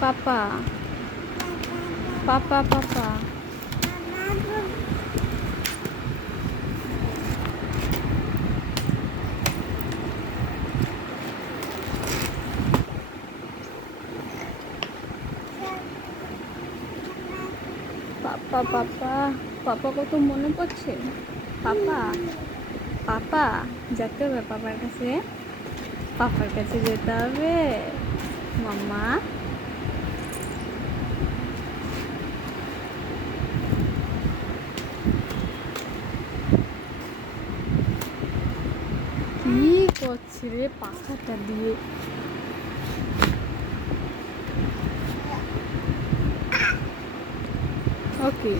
পাপা। পাপা পাপা। পাপা পাপা। পাপা, কত মনে পড়ছে? পাপা পাপা, যেতে হবে পাপার কাছে। পাপার কাছে যেতে হবে। মাম্মা। কি করছে রে পাখাটা দিয়ে? ওকে